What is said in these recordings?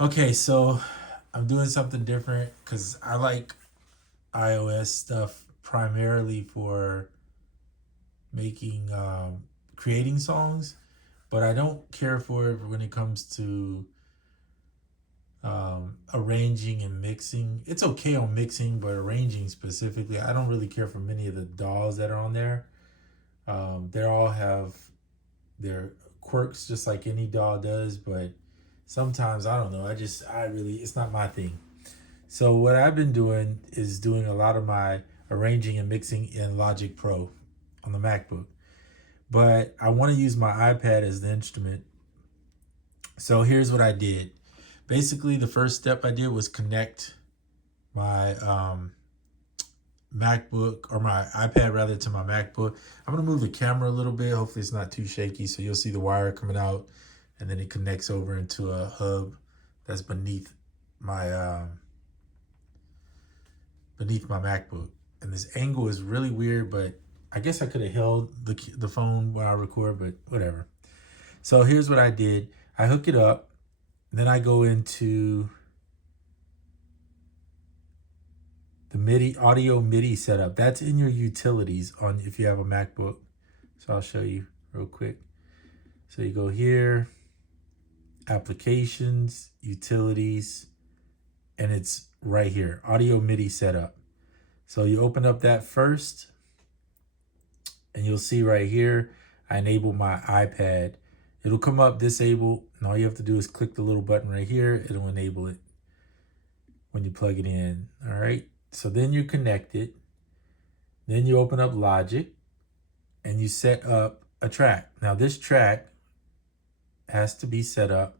Okay, so I'm doing something different because I like iOS stuff primarily for making, creating songs, but I don't care for it when it comes to arranging and mixing. It's okay on mixing, but arranging specifically, I don't really care for many of the DAWs that are on there. They all have their quirks just like any DAW does, but sometimes I don't know. I really, it's not my thing. So what I've been doing is doing a lot of my arranging and mixing in Logic Pro on the MacBook. But I want to use my iPad as the instrument. So here's what I did. Basically, the first step I did was connect my MacBook or my iPad rather to my MacBook. I'm gonna move the camera a little bit. Hopefully, it's not too shaky. So you'll see the wire coming out, and then it connects over into a hub that's beneath my MacBook. And this angle is really weird, but I guess I could have held the phone while I record, but whatever. So here's what I did. I hook it up, then I go into the MIDI audio MIDI setup. That's in your utilities on if you have a MacBook. So I'll show you real quick. So you go here, applications, utilities, and it's right here, audio MIDI setup. So you open up that first, and you'll see right here, I enable my iPad. It'll come up disable, and all you have to do is click the little button right here. It'll enable it when you plug it in. All right. So then you're connected. Then you open up Logic and you set up a track. Now this track has to be set up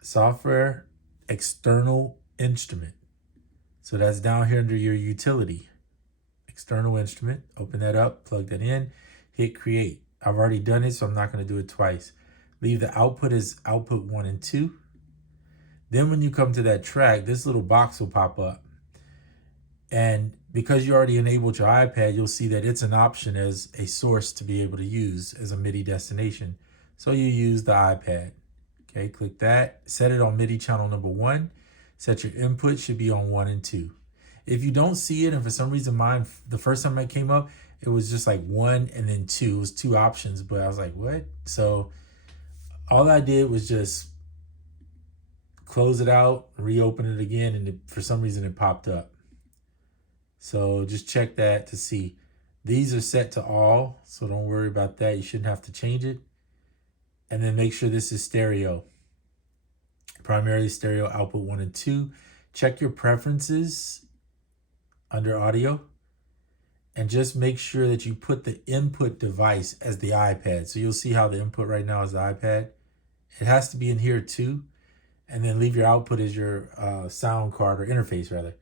software external instrument. So that's down here under your utility. External instrument, open that up, plug that in, hit create. I've already done it, so I'm not going to do it twice. Leave the output as output 1 and 2. Then when you come to that track, this little box will pop up. And because you already enabled your iPad, you'll see that it's an option as a source to be able to use as a MIDI destination. So you use the iPad. Okay, click that, set it on MIDI channel number 1. Set your input should be on 1 and 2. If you don't see it, and for some reason mine, the first time it came up, it was just like 1 and then 2. It was 2 options, but I was like, what? So all I did was just close it out, reopen it again, and for some reason it popped up. So just check that to see. These are set to all, so don't worry about that. You shouldn't have to change it. And then make sure this is stereo. Primarily stereo output 1 and 2. Check your preferences under audio. And just make sure that you put the input device as the iPad. So you'll see how the input right now is the iPad. It has to be in here too. And then leave your output as your sound card or interface rather.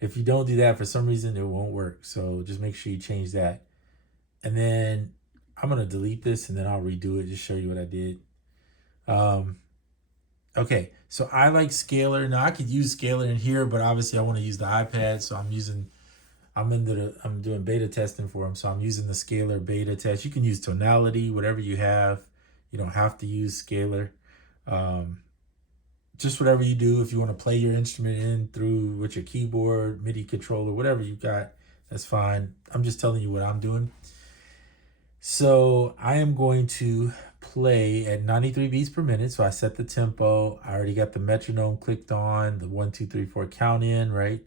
If you don't do that, for some reason, it won't work. So just make sure you change that. And then I'm going to delete this and then I'll redo it, just show you what I did. Okay, so I like Scalar. Now I could use Scalar in here, but obviously I want to use the iPad. So I'm doing beta testing for them. So I'm using the Scalar beta test. You can use tonality, whatever you have. You don't have to use Scalar. Just whatever you do. If you want to play your instrument in through with your keyboard, MIDI controller, whatever you got, that's fine. I'm just telling you what I'm doing. So I am going to play at 93 beats per minute. So I set the tempo. I already got the metronome clicked on, the 1, 2, 3, 4 count in, right?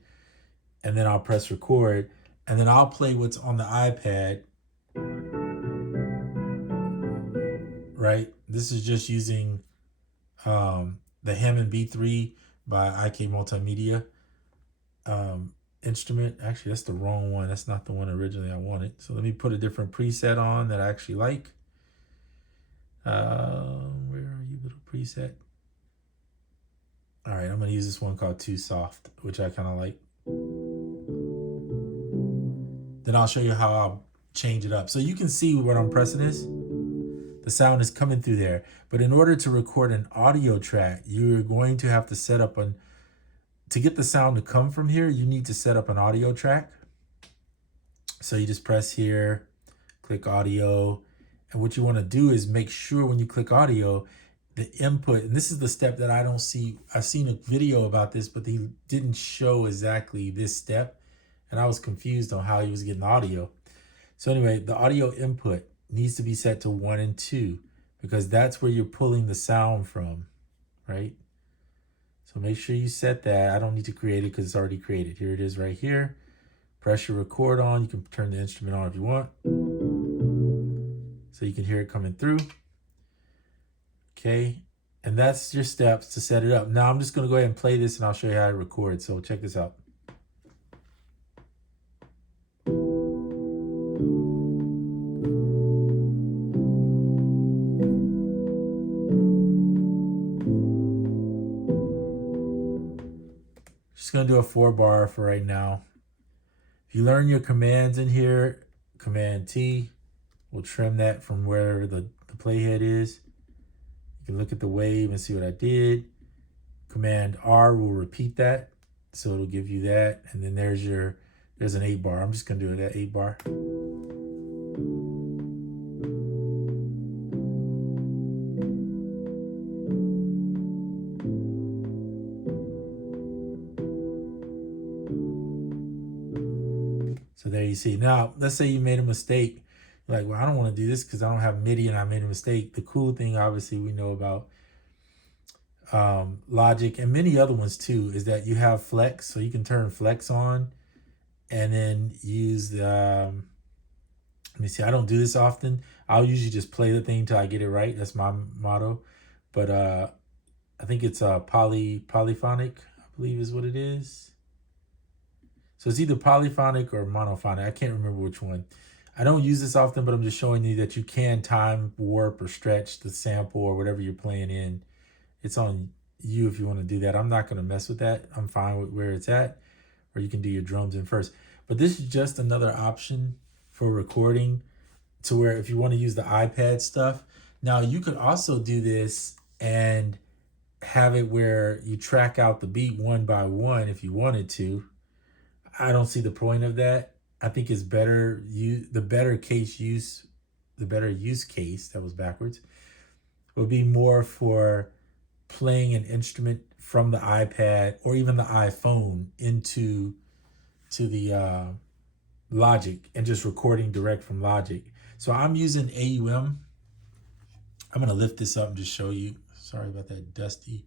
And then I'll press record. And then I'll play what's on the iPad, right? This is just using the Hammond B3 by IK Multimedia instrument. Actually, that's the wrong one. That's not the one originally I wanted. So let me put a different preset on that I actually like. Where are you, little preset? All right, I'm going to use this one called Too Soft, which I kind of like. Then I'll show you how I'll change it up. So you can see what I'm pressing is. The sound is coming through there. But in order to record an audio track, you're going to have to set up to get the sound to come from here, you need to set up an audio track. So you just press here, click audio. And what you want to do is make sure when you click audio the input, and this is the step that I don't see. I've seen a video about this, but they didn't show exactly this step, and I was confused on how he was getting audio. So anyway, the audio input needs to be set to 1 and 2 because that's where you're pulling the sound from, right? So make sure you set that. I don't need to create it because it's already created. Here it is right here. Press your record on. You can turn the instrument on if you want, so you can hear it coming through. Okay, and that's your steps to set it up. Now I'm just going to go ahead and play this and I'll show you how to record. So check this out. Just going to do a 4-bar for right now. If you learn your commands in here, Command T will trim that from where the playhead is. You can look at the wave and see what I did. Command R will repeat that, so it'll give you that. And then there's an 8-bar. I'm just gonna do that 8-bar. So there you see. Now, let's say you made a mistake. You're like, well, I don't want to do this because I don't have MIDI and I made a mistake. The cool thing, obviously, we know about Logic and many other ones too, is that you have flex. So you can turn flex on and then use the, let me see, I don't do this often. I'll usually just play the thing till I get it right. That's my motto. But I think it's polyphonic, I believe is what it is. So it's either polyphonic or monophonic. I can't remember which one. I don't use this often, but I'm just showing you that you can time warp or stretch the sample or whatever you're playing in. It's on you if you want to do that. I'm not going to mess with that. I'm fine with where it's at, or you can do your drums in first. But this is just another option for recording, to where if you want to use the iPad stuff. Now you could also do this and have it where you track out the beat one by one if you wanted to. I don't see the point of that. I think it's better, the better use case, that was backwards, would be more for playing an instrument from the iPad or even the iPhone into the Logic and just recording direct from Logic. So I'm using AUM. I'm going to lift this up and just show you. Sorry about that dusty.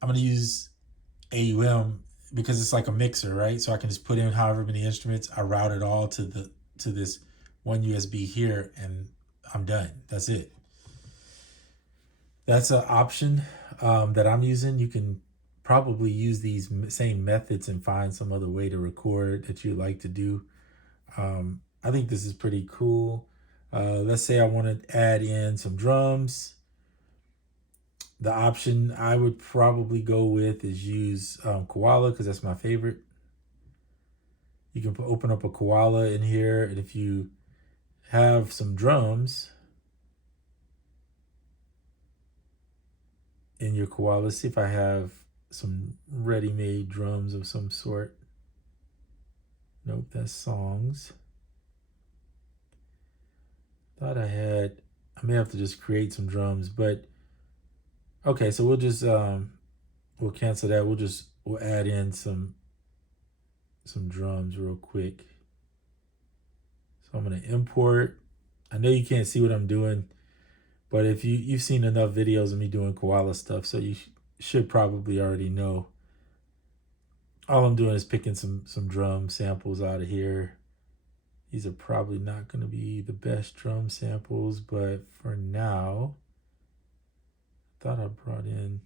I'm going to use AUM because it's like a mixer, right? So I can just put in however many instruments. I route it all to this one USB here and I'm done. That's it. That's an option that I'm using. You can probably use these same methods and find some other way to record that you like to do. I think this is pretty cool. Let's say I want to add in some drums. The option I would probably go with is use Koala because that's my favorite. You can open up a Koala in here, and if you have some drums in your Koala, let's see if I have some ready-made drums of some sort. Nope, that's songs. Thought I may have to just create some drums, but okay, so we'll just we'll cancel that. We'll add in some drums real quick. So I'm gonna import. I know you can't see what I'm doing, but if you've seen enough videos of me doing Koala stuff, so you should probably already know. All I'm doing is picking some drum samples out of here. These are probably not going to be the best drum samples, but for now, I thought I brought in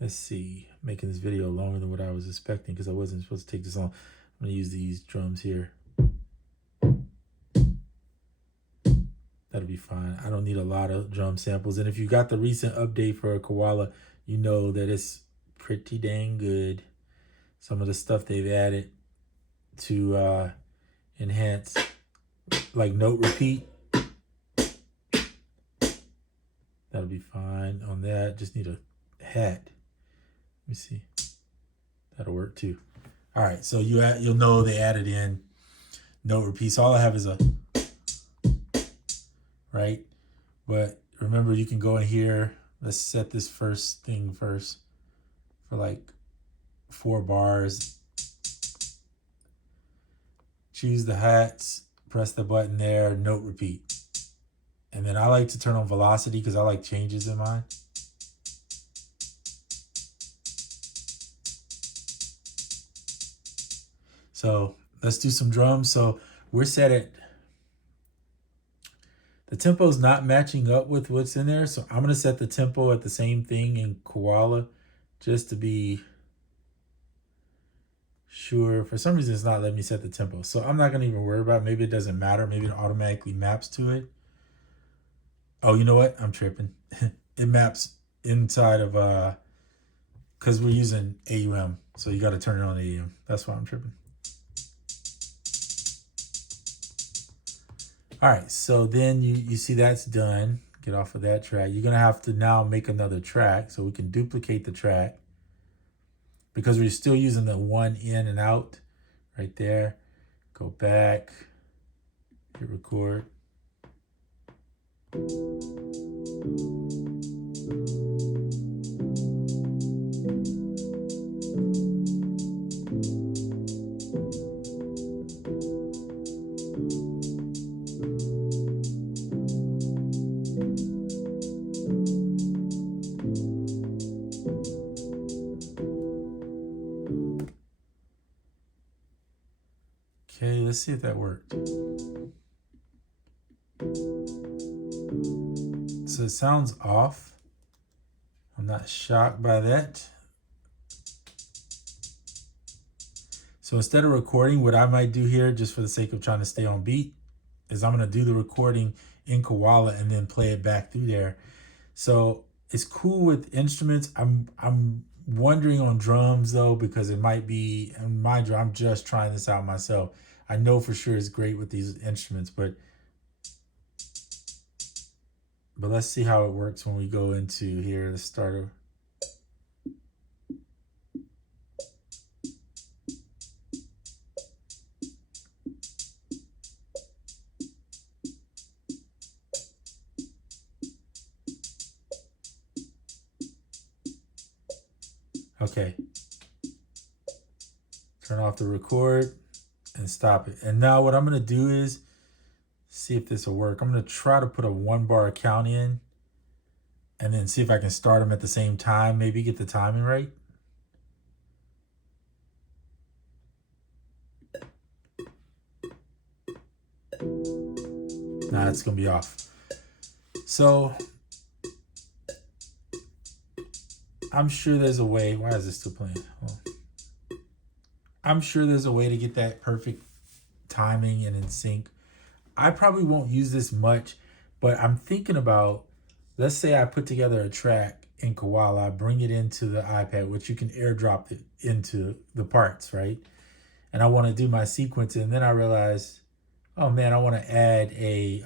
let's see, making this video longer than what I was expecting because I wasn't supposed to take this long. I'm going to use these drums here. That'll be fine. I don't need a lot of drum samples. And if you got the recent update for a Koala, you know that it's pretty dang good. Some of the stuff they've added to enhance, like note repeat. That'll be fine on that. Just need a hat. Let me see. That'll work too. All right, so you'll know they added in note repeat. So all I have is a, right? But remember, you can go in here. Let's set this first thing first for like 4 bars. Choose the hats, press the button there, note repeat. And then I like to turn on velocity because I like changes in mine. So let's do some drums. So we're set at, the tempo's not matching up with what's in there. So I'm going to set the tempo at the same thing in Koala just to be sure. For some reason, it's not letting me set the tempo. So I'm not going to even worry about it. Maybe it doesn't matter. Maybe it automatically maps to it. Oh, you know what? I'm tripping. It maps inside of, because we're using AUM. So you got to turn it on AUM. That's why I'm tripping. All right, so then you see that's done. Get off of that track. You're gonna have to now make another track, so we can duplicate the track because we're still using the one in and out right there. Go back, hit record. Okay, let's see if that worked. So it sounds off. I'm not shocked by that. So instead of recording, what I might do here, just for the sake of trying to stay on beat, is I'm gonna do the recording in Koala and then play it back through there. So it's cool with instruments. I'm wondering on drums though, because it might be, and mind you, I'm just trying this out myself. I know for sure it's great with these instruments, but let's see how it works when we go into here, the starter. Okay. Turn off the record and stop it. And now what I'm going to do is see if this will work. I'm going to try to put a 1 bar count in and then see if I can start them at the same time. Maybe get the timing right. Nah, it's going to be off. So I'm sure there's a way. Why is this still playing? Oh. I'm sure there's a way to get that perfect timing and in sync. I probably won't use this much, but I'm thinking about, let's say I put together a track in Koala, I bring it into the iPad, which you can airdrop it into the parts, right? And I want to do my sequence, and then I realize, oh man, I want to add a,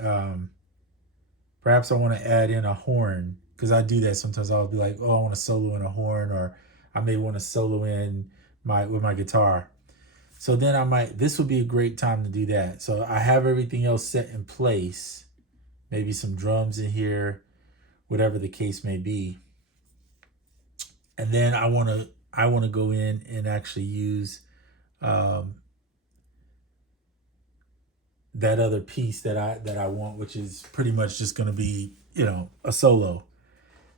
perhaps I want to add in a horn, because I do that sometimes. I'll be like, oh, I want to solo in a horn, or I may want to solo in with my guitar. So then I might, this would be a great time to do that. So I have everything else set in place, maybe some drums in here, whatever the case may be. And then I want to go in and actually use that other piece that I want, which is pretty much just going to be, a solo.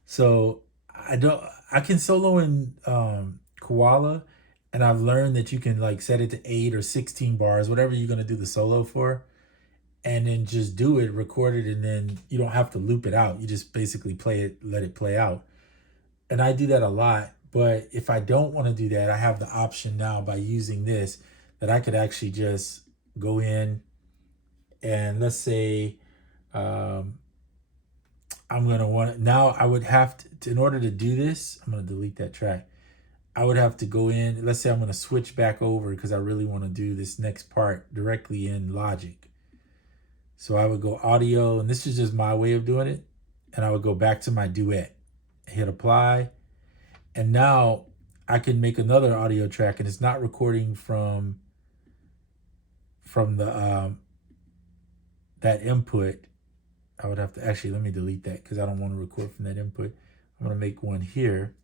So I can solo in Koala, and I've learned that you can like set it to 8 or 16 bars, whatever you're going to do the solo for, and then just do it, record it, and then you don't have to loop it out. You just basically play it, let it play out. And I do that a lot, but if I don't want to do that, I have the option now by using this that I could actually just go in and let's say I'm going to want to, now I would have to, in order to do this, I'm going to delete that track. I would have to go in, let's say I'm going to switch back over because I really want to do this next part directly in Logic. So I would go audio, and this is just my way of doing it. And I would go back to my duet, hit apply. And now I can make another audio track, and it's not recording from from the that input. I would have to actually, let me delete that because I don't want to record from that input. I'm going to make one here,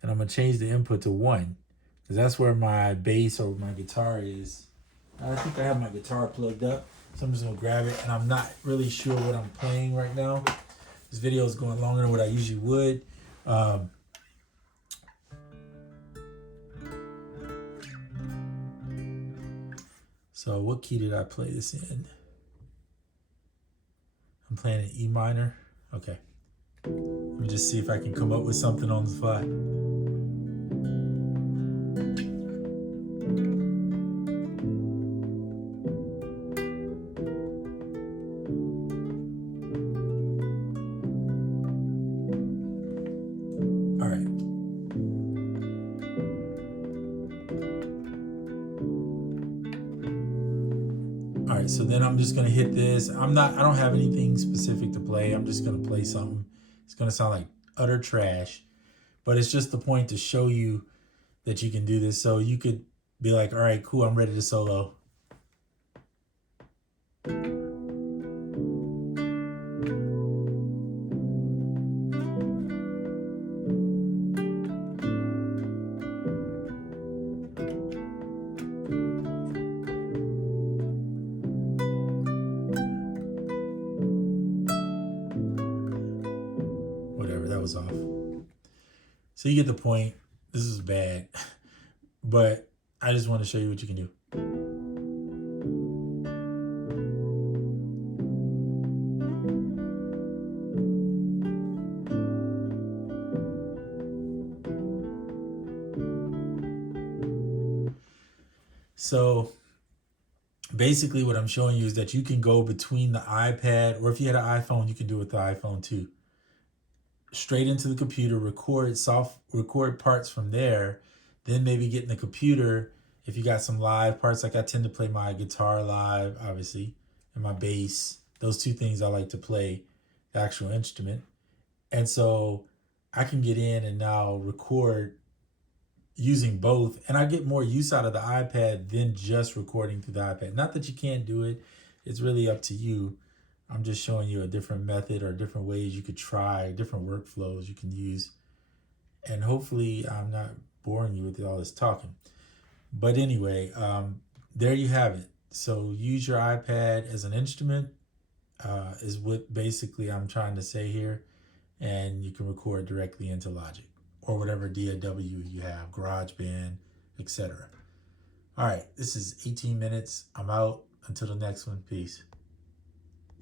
and I'm going to change the input to 1 because that's where my bass or my guitar is. I think I have my guitar plugged up, so I'm just going to grab it, and I'm not really sure what I'm playing right now. This video is going longer than what I usually would. So what key did I play this in? I'm playing an E minor. Okay. Let me just see if I can come up with something on the fly. All right. All right, so then I'm just gonna hit this. I don't have anything specific to play. I'm just gonna play something. It's gonna sound like utter trash, but it's just the point to show you that you can do this. So you could be like, all right, cool, I'm ready to solo. Whatever, that was off. So you get the point. This is bad, but I just want to show you what you can do. So basically what I'm showing you is that you can go between the iPad, or if you had an iPhone, you can do it with the iPhone too. Straight into the computer, record parts from there, then maybe get in the computer if you got some live parts. Like I tend to play my guitar live, obviously, and my bass. Those two things I like to play, the actual instrument. And so I can get in and now record using both, and I get more use out of the iPad than just recording through the iPad. Not that you can't do it, it's really up to you. I'm just showing you a different method or different ways you could try, different workflows you can use. And hopefully I'm not boring you with all this talking. But anyway, there you have it. So use your iPad as an instrument is what basically I'm trying to say here. And you can record directly into Logic or whatever DAW you have, GarageBand, etc. All right, this is 18 minutes. I'm out. Until the next one, peace.